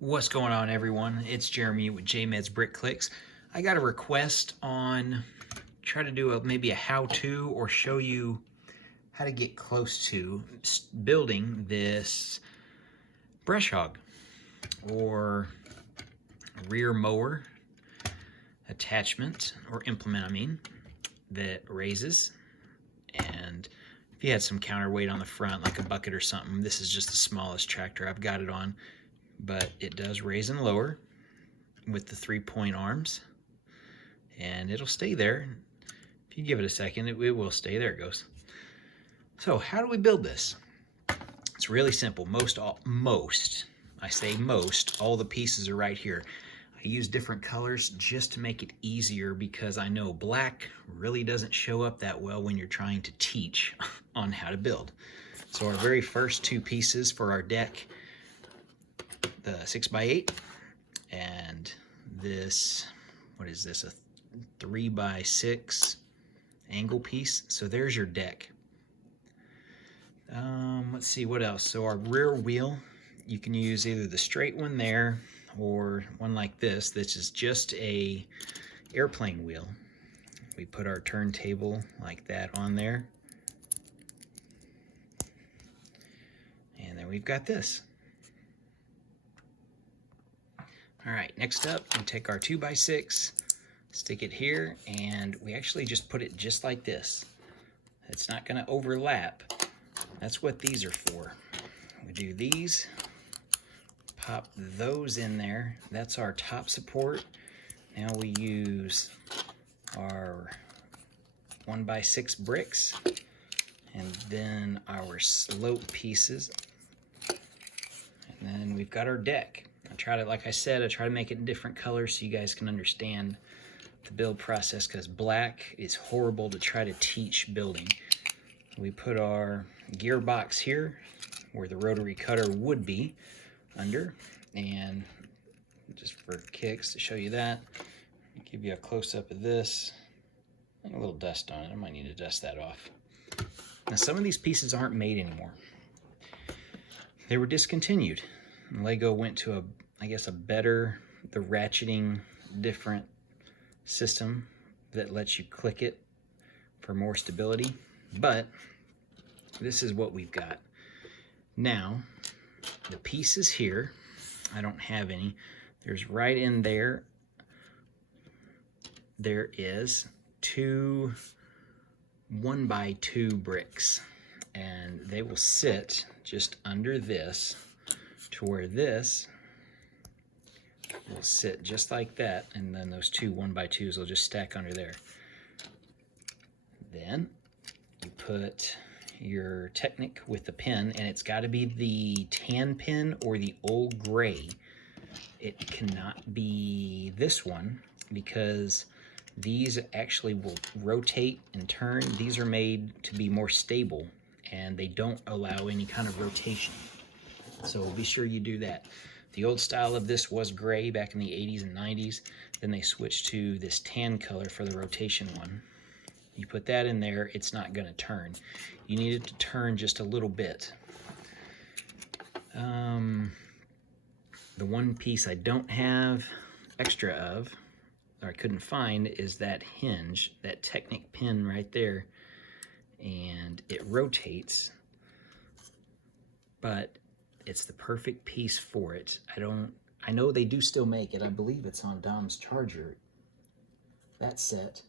What's going on, everyone? It's Jeremy with JMed's Brick Clicks. I got a request on try to do maybe a how-to or show you how to get close to building this brush hog or rear mower attachment or implement, that raises. And if you had some counterweight on the front, like a bucket or something, this is just the smallest tractor I've got it on. But it does raise and lower with the 3-point arms, and it'll stay there. If you give it a second, it will stay. There it goes. So how do we build this? It's really simple. I say most, all the pieces are right here. I use different colors just to make it easier because I know black really doesn't show up that well when you're trying to teach on how to build. So our very first two pieces for our deck, the 6x8 and this, what is this, a 3x6 angle piece. So there's your deck. Let's see what else. So our rear wheel, you can use either the straight one there or one like this. This is just a airplane wheel. We put our turntable like that on there, and then we've got this. All right, next up, we take our 2x6, stick it here, and we actually just put it just like this. It's not gonna overlap. That's what these are for. We do these, pop those in there. That's our top support. Now we use our 1x6 bricks, and then our slope pieces. And then we've got our deck. Like I said, I try to make it in different colors so you guys can understand the build process, because black is horrible to try to teach building. We put our gearbox here where the rotary cutter would be under, and just for kicks to show you that, I'll give you a close-up of this. A little dust on it. I might need to dust that off. Now some of these pieces aren't made anymore. They were discontinued. Lego went to a better, the ratcheting different system that lets you click it for more stability. But this is what we've got. Now, the pieces here, I don't have any. There's right in there, there is two 1x2 bricks, and they will sit just under this, to where this will sit just like that, and then those two 1x2s will just stack under there. Then you put your Technic with the pin, and it's got to be the tan pin or the old gray. It cannot be this one, because these actually will rotate and turn. These are made to be more stable, and they don't allow any kind of rotation. So be sure you do that. The old style of this was gray back in the 80s and 90s. Then they switched to this tan color for the rotation one. You put that in there, it's not going to turn. You need it to turn just a little bit. The one piece I don't have extra of, or I couldn't find, is that hinge, that Technic pin right there. And it rotates, but it's the perfect piece for it. I know they do still make it. I believe it's on Dom's Charger, that set.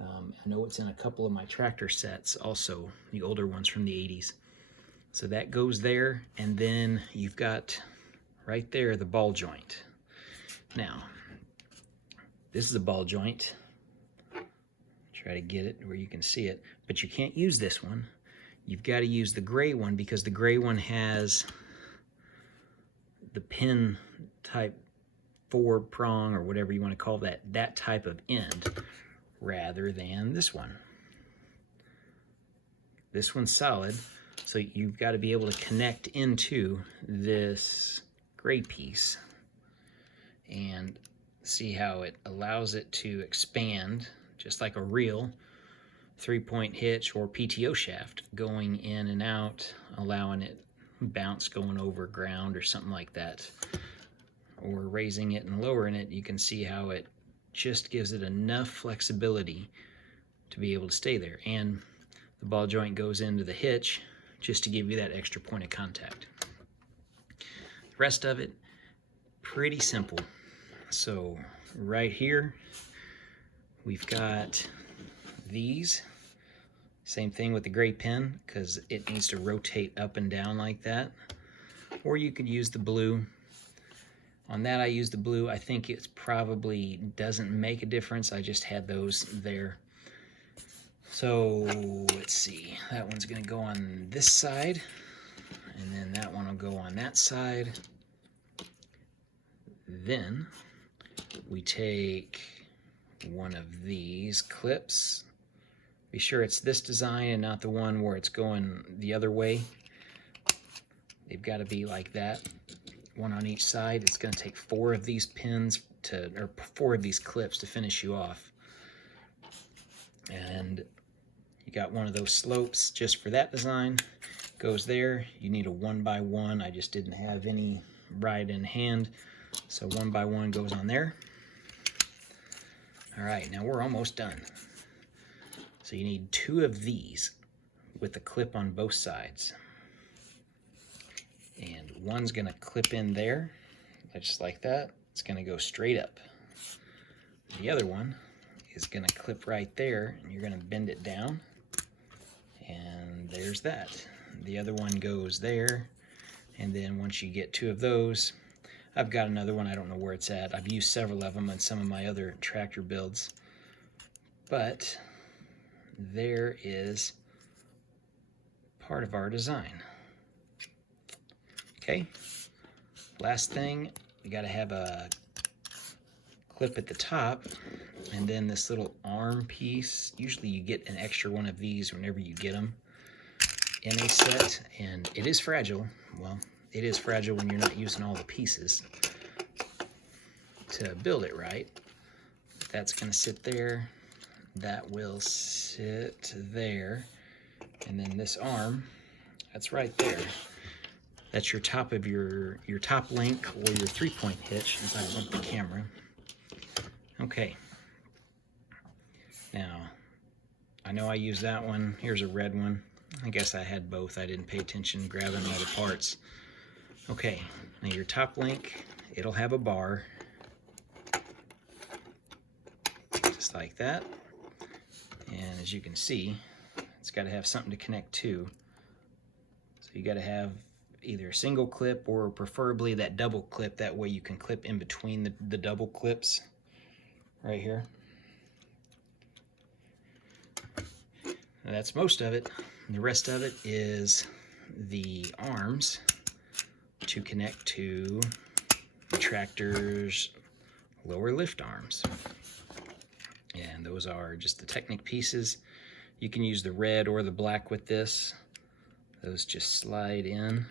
I know it's in a couple of my tractor sets also, the older ones from the 80s. So that goes there, and then you've got right there the ball joint. Now, this is a ball joint. Try to get it where you can see it, but you can't use this one. You've got to use the gray one, because the gray one has the pin type 4-prong or whatever you want to call that type of end, rather than this one. This one's solid, so you've got to be able to connect into this gray piece and see how it allows it to expand, just like a real 3-point hitch or PTO shaft, going in and out, allowing it bounce going over ground or something like that. or raising it and lowering it, you can see how it just gives it enough flexibility to be able to stay there. And the ball joint goes into the hitch just to give you that extra point of contact. The rest of it, pretty simple. So right here, we've got these. Same thing with the gray pin, because it needs to rotate up and down like that. Or you could use the blue. On that I use the blue. I think it probably doesn't make a difference. I just had those there. So let's see, that one's gonna go on this side, and then that one will go on that side. Then we take one of these clips. Be sure it's this design and not the one where it's going the other way. They've got to be like that, one on each side. It's going to take 4 of these pins or 4 of these clips to finish you off. And you got one of those slopes just for that design. Goes there. You need a 1x1. I just didn't have any right in hand, so 1x1 goes on there. All right, now we're almost done. So you need 2 of these with the clip on both sides. And one's gonna clip in there, just like that. It's gonna go straight up. The other one is gonna clip right there, and you're gonna bend it down. And there's that. The other one goes there. And then once you get 2 of those, I've got another one, I don't know where it's at. I've used several of them on some of my other tractor builds. But there is part of our design. Okay, last thing, you gotta have a clip at the top, and then this little arm piece. Usually you get an extra one of these whenever you get them in a set, and it is fragile. Well, it is fragile when you're not using all the pieces to build it right. That's gonna sit there. That will sit there. And then this arm, that's right there. That's your top of your top link or your 3-point hitch, if I bump the camera. Okay. Now, I know I used that one. Here's a red one. I guess I had both. I didn't pay attention grabbing all the parts. Okay, now your top link, it'll have a bar. Just like that. And as you can see, it's got to have something to connect to. So you got to have either a single clip or preferably that double clip. That way you can clip in between the double clips right here. And that's most of it. The rest of it is the arms to connect to the tractor's lower lift arms. And those are just the Technic pieces. You can use the red or the black with this. Those just slide in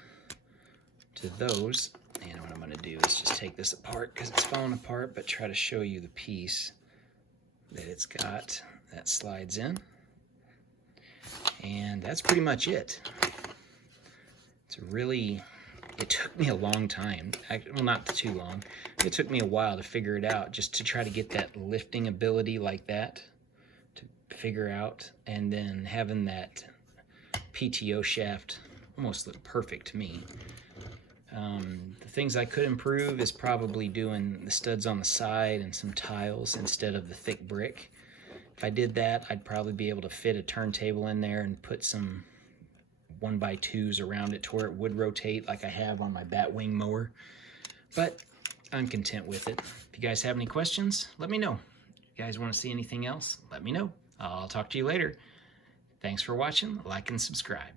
to those. And what I'm going to do is just take this apart because it's falling apart, but try to show you the piece that it's got that slides in. And that's pretty much it. It took me a long time, well, not too long. It took me a while to figure it out, just to try to get that lifting ability like that to figure out, and then having that PTO shaft almost look perfect to me. The things I could improve is probably doing the studs on the side and some tiles instead of the thick brick. If I did that, I'd probably be able to fit a turntable in there and put some 1x2s around it to where it would rotate like I have on my batwing mower. But I'm content with it. If you guys have any questions, let me know. If you guys want to see anything else, let me know. I'll talk to you later. Thanks for watching. Like and subscribe.